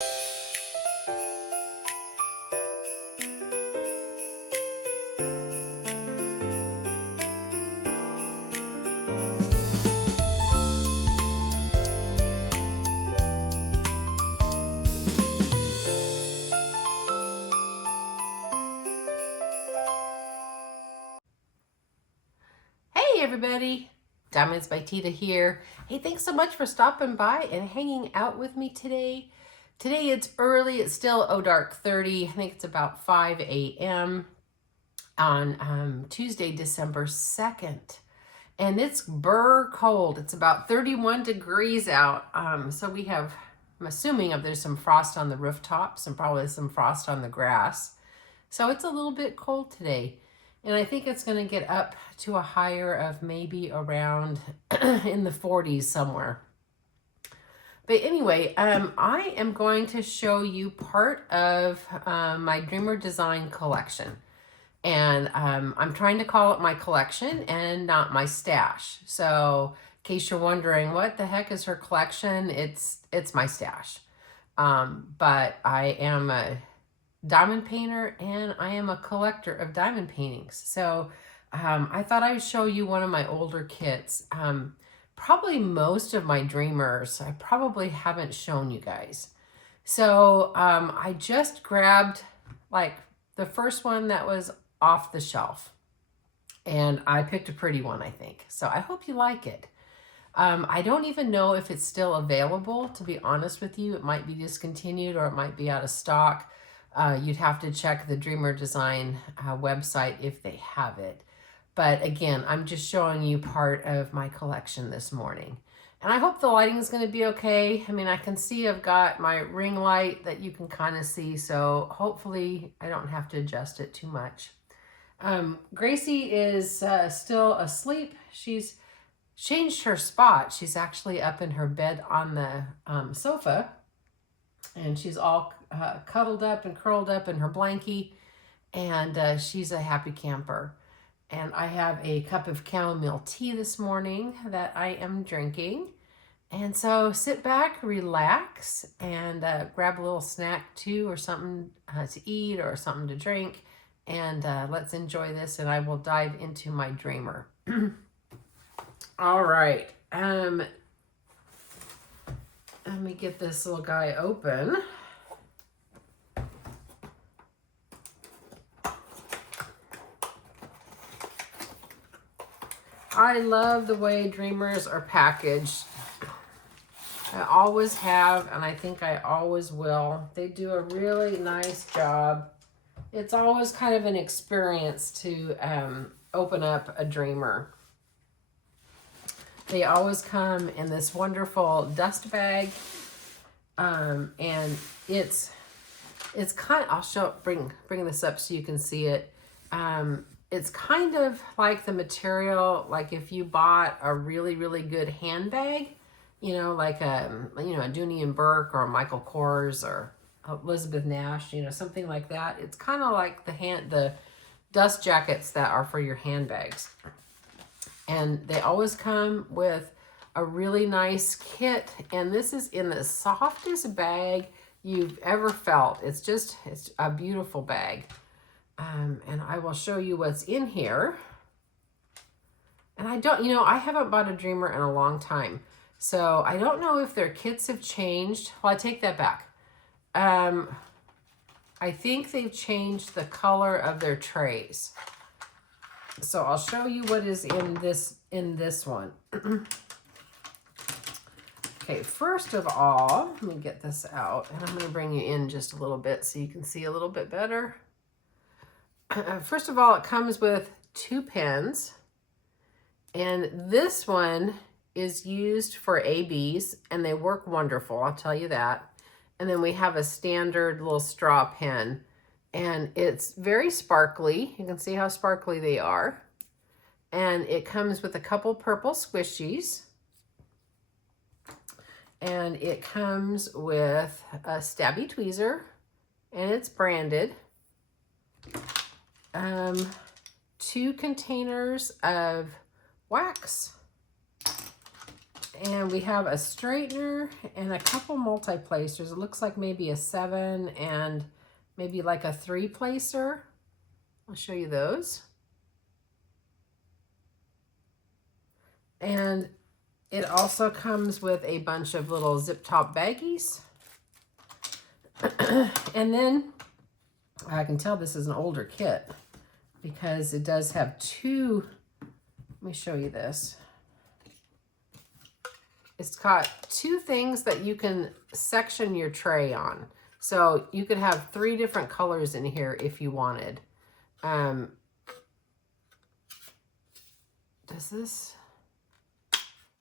Hey everybody, Diamonds by Teeda here. Hey, thanks so much for stopping by and hanging out with me today. Today it's early, it's still dark 30. I think it's about 5 a.m. on Tuesday, December 2nd. And it's burr cold. It's about 31 degrees out. So we have, I'm assuming there's some frost on the rooftops and probably some frost on the grass. So it's a little bit cold today. And I think it's going to get up to a higher of maybe around in the 40s somewhere. But anyway, I am going to show you part of my Dreamer Design collection. And I'm trying to call it my collection and not my stash. So in case you're wondering, what the heck is her collection? It's my stash. But I am a diamond painter and I am a collector of diamond paintings. So I thought I would show you one of my older kits. Probably most of my Dreamers I probably haven't shown you guys. So I just grabbed like the first one that was off the shelf and I picked a pretty one, I think. So I hope you like it. I don't even know if it's still available, to be honest with you. It might be discontinued or it might be out of stock. You'd have to check the Dreamer Design website if they have it. But again, I'm just showing you part of my collection this morning. And I hope the lighting is going to be okay. I mean, I can see I've got my ring light that you can kind of see. So hopefully I don't have to adjust it too much. Gracie is still asleep. She's changed her spot. She's actually up in her bed on the sofa. And she's all cuddled up and curled up in her blankie, and she's a happy camper. And I have a cup of chamomile tea this morning that I am drinking. And so sit back, relax, and grab a little snack too, or something to eat or something to drink. And let's enjoy this, and I will dive into my Dreamer. All right. Let me get this little guy open. I love the way Dreamers are packaged. I always have, and I think I always will. They do a really nice job. It's always kind of an experience to open up a Dreamer. They always come in this wonderful dust bag, and it's kind of, I'll bring this up so you can see it. It's kind of like the material, like if you bought a really, really good handbag, you know, like a Dooney and Burke or Michael Kors or Elizabeth Nash, you know, something like that. It's kind of like the dust jackets that are for your handbags. And they always come with a really nice kit. And this is in the softest bag you've ever felt. It's a beautiful bag. And I will show you what's in here. And I haven't bought a Dreamer in a long time. So I don't know if their kits have changed. Well, I take that back. I think they've changed the color of their trays. So I'll show you what is in this one. Okay, first of all, let me get this out, and I'm going to bring you in just a little bit so you can see a little bit better. First of all, it comes with 2 pens, and this one is used for ABs, and they work wonderful, I'll tell you that. And then we have a standard little straw pen, and it's very sparkly. You can see how sparkly they are. And it comes with a couple purple squishies. And it comes with a stabby tweezer, and it's branded. 2 containers of wax. And we have a straightener and a couple multi-placers. It looks like maybe a 7 and maybe like a 3-placer. I'll show you those. And it also comes with a bunch of little zip top baggies. And then I can tell this is an older kit because it does have 2. Let me show you this. It's got 2 things that you can section your tray on. So you could have 3 different colors in here if you wanted. Does this?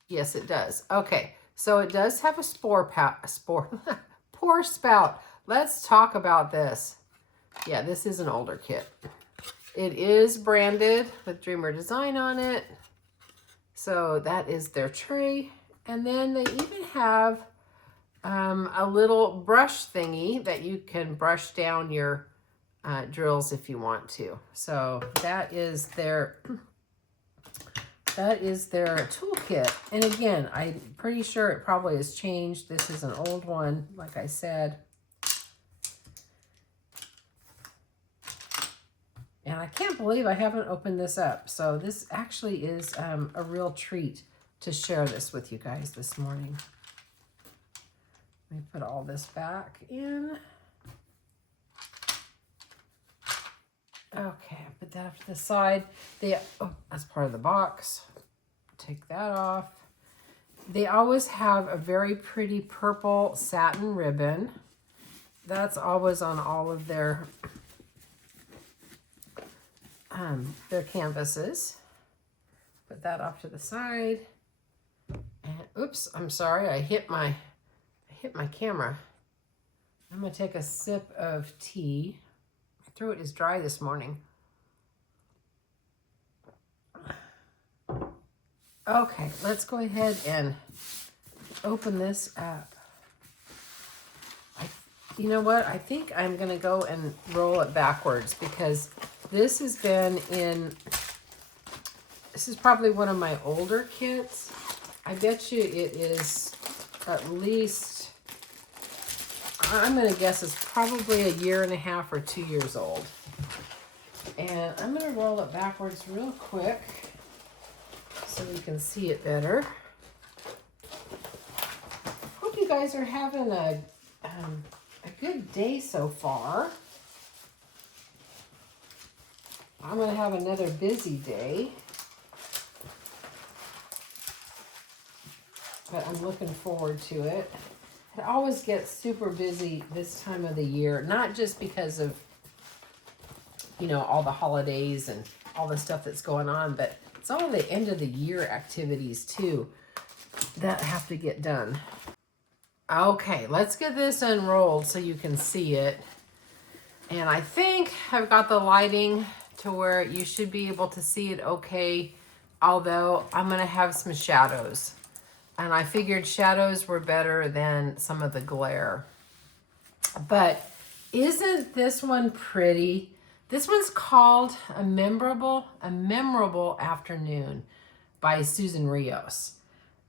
Yes, it does. Okay, so it does have a pour spout. Let's talk about this. Yeah, this is an older kit. It is branded with Dreamer Design on it. So that is their tray. And then they even have a little brush thingy that you can brush down your drills if you want to. So that is their toolkit. And again, I'm pretty sure it probably has changed. This is an old one, like I said. And I can't believe I haven't opened this up. So this actually is a real treat to share this with you guys this morning. Let me put all this back in. Okay, put that up to the side. That's part of the box. Take that off. They always have a very pretty purple satin ribbon. That's always on all of their canvases. Put that off to the side. And oops, I'm sorry, I hit my camera. I'm gonna take a sip of tea. My throat is dry this morning. Okay, let's go ahead and open this up. You know what? I think I'm gonna go and roll it backwards because this has been in, this is probably one of my older kits. I bet you it is at least, I'm gonna guess it's probably 1.5 years or 2 years old. And I'm gonna roll it backwards real quick so you can see it better. Hope you guys are having a good day so far. I'm gonna have another busy day, but I'm looking forward to it. It always gets super busy this time of the year, not just because of, you know, all the holidays and all the stuff that's going on, but it's all the end of the year activities too that have to get done. Okay, let's get this unrolled so you can see it. And I think I've got the lighting to where you should be able to see it okay, although I'm gonna have some shadows. And I figured shadows were better than some of the glare. But isn't this one pretty? This one's called A Memorable Afternoon by Susan Rios.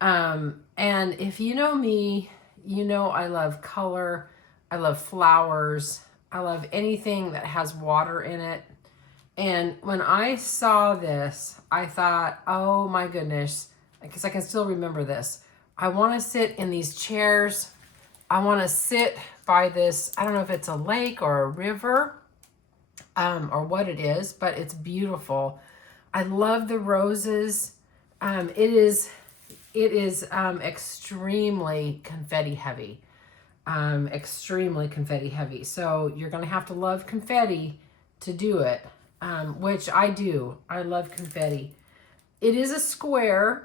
And if you know me, you know I love color, I love flowers, I love anything that has water in it. And when I saw this, I thought, oh my goodness, because I can still remember this. I want to sit in these chairs. I want to sit by this, I don't know if it's a lake or a river or what it is, but it's beautiful. I love the roses. It is extremely confetti heavy. Extremely confetti heavy. So you're going to have to love confetti to do it, which I do. I love confetti. It is a square.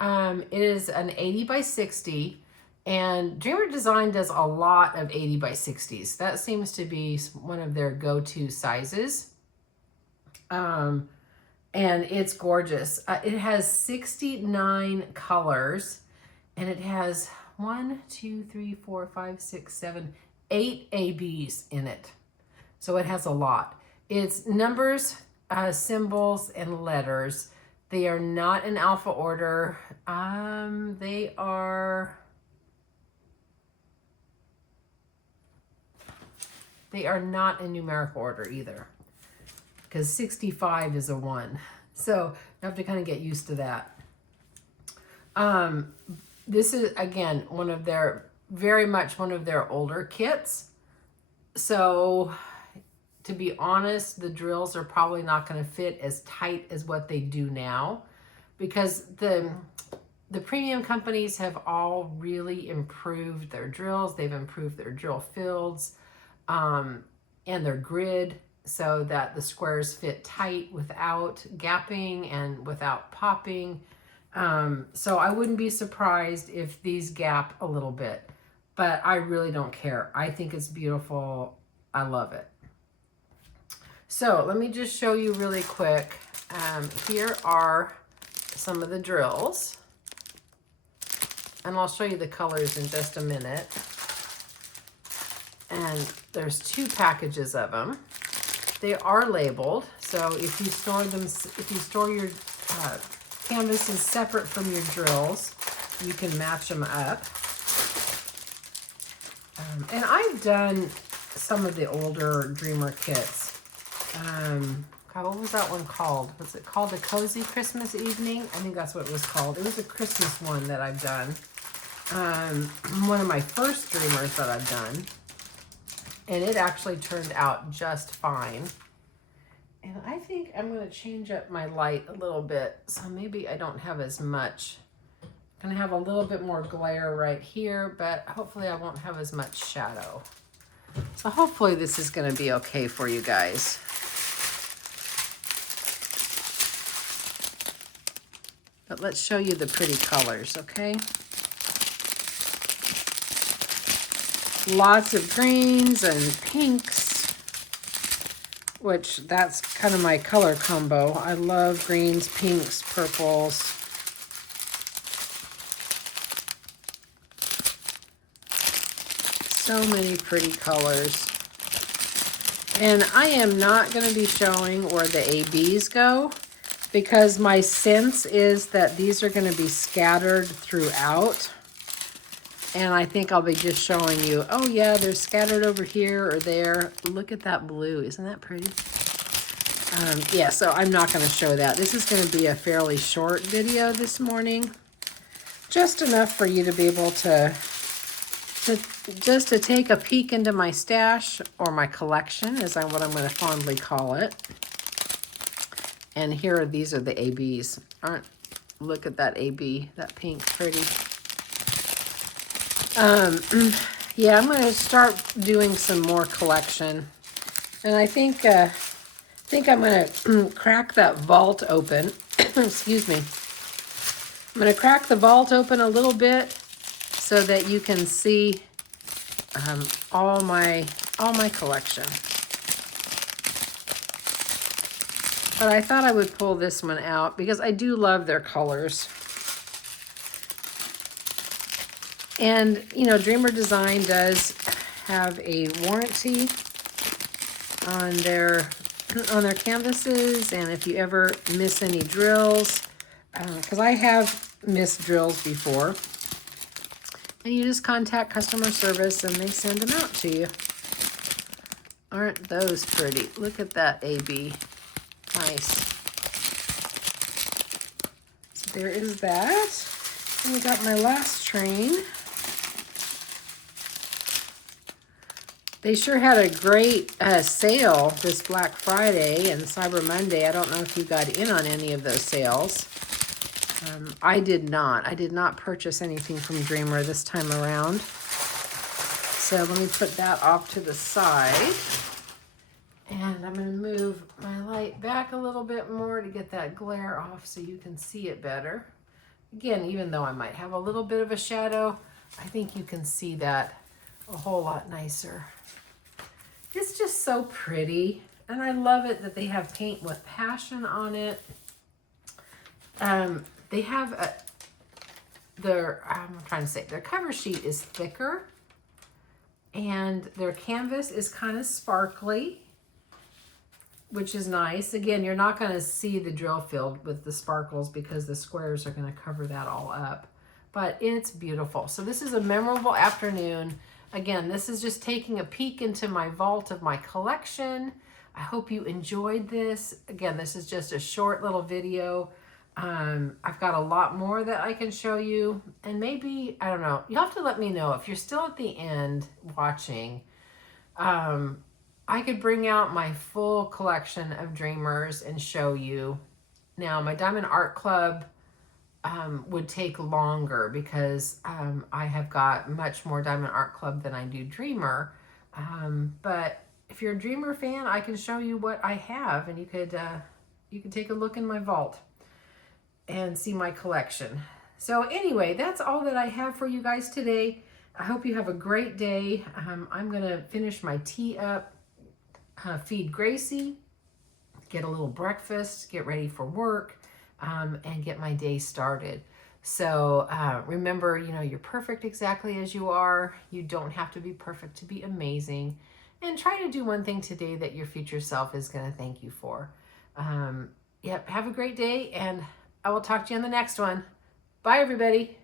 It is an 80 by 60, and Dreamer Design does a lot of 80 by 60s. That seems to be one of their go-to sizes. And it's gorgeous. It has 69 colors, and it has 8 ABs in it. So it has a lot. It's numbers, symbols, and letters. They are not an alpha order. They are not a numeric order either, because 65 is a 1. So you have to kind of get used to that. This is, again, very much one of their older kits. So to be honest, the drills are probably not going to fit as tight as what they do now, because the premium companies have all really improved their drills. They've improved their drill fields and their grid so that the squares fit tight without gapping and without popping. So I wouldn't be surprised if these gap a little bit, but I really don't care. I think it's beautiful. I love it. So let me just show you really quick. Here are some of the drills, and I'll show you the colors in just a minute. And there's 2 packages of them. They are labeled, so if you store your canvases separate from your drills, you can match them up. And I've done some of the older Dreamer kits. God, what was that one called? Was it called A Cozy Christmas Evening? I think that's what it was called. It was a Christmas one that I've done. One of my first Dreamers that I've done. And it actually turned out just fine. And I think I'm going to change up my light a little bit, so maybe I don't have as much. I'm going to have a little bit more glare right here, but hopefully I won't have as much shadow. So hopefully this is going to be okay for you guys. But let's show you the pretty colors, okay? Lots of greens and pinks, which that's kind of my color combo. I love greens, pinks, purples. So many pretty colors. And I am not going to be showing where the ABs go, because my sense is that these are going to be scattered throughout. And I think I'll be just showing you, oh yeah, they're scattered over here or there. Look at that blue. Isn't that pretty? Yeah, so I'm not going to show that. This is going to be a fairly short video this morning. Just enough for you to be able to take a peek into my stash, or my collection is what I'm going to fondly call it. And these are the ABs. Look at that AB, that pink, pretty. Yeah, I'm going to start doing some more collection. And I think I'm going to crack that vault open. Excuse me. I'm going to crack the vault open a little bit so that you can see all my collection. But I thought I would pull this one out because I do love their colors. And, you know, Dreamer Design does have a warranty on their canvases, and if you ever miss any drills, because I have missed drills before, and you just contact customer service and they send them out to you. Aren't those pretty? Look at that AB. Nice. So there is that. And we got my last train. They sure had a great sale this Black Friday and Cyber Monday. I don't know if you got in on any of those sales. I did not. I did not purchase anything from Dreamer this time around. So let me put that off to the side. And I'm going to move my light back a little bit more to get that glare off so you can see it better. Again, even though I might have a little bit of a shadow, I think you can see that a whole lot nicer. It's just so pretty, and I love it that they have Paint with Passion on it. They have their cover sheet is thicker, and their canvas is kind of sparkly. which is nice. Again, you're not going to see the drill field with the sparkles because the squares are going to cover that all up. But it's beautiful. So this is a memorable afternoon. Again, this is just taking a peek into my vault of my collection. I hope you enjoyed this. Again, this is just a short little video. I've got a lot more that I can show you. And maybe, I don't know, you'll have to let me know if you're still at the end watching. I could bring out my full collection of Dreamers and show you. Now, my Diamond Art Club would take longer because I have got much more Diamond Art Club than I do Dreamer. But if you're a Dreamer fan, I can show you what I have, and you could take a look in my vault and see my collection. So anyway, that's all that I have for you guys today. I hope you have a great day. I'm going to finish my tea up, feed Gracie, get a little breakfast, get ready for work, and get my day started. So remember, you know, you're perfect exactly as you are. You don't have to be perfect to be amazing. And try to do one thing today that your future self is going to thank you for. Yep, have a great day, and I will talk to you on the next one. Bye, everybody.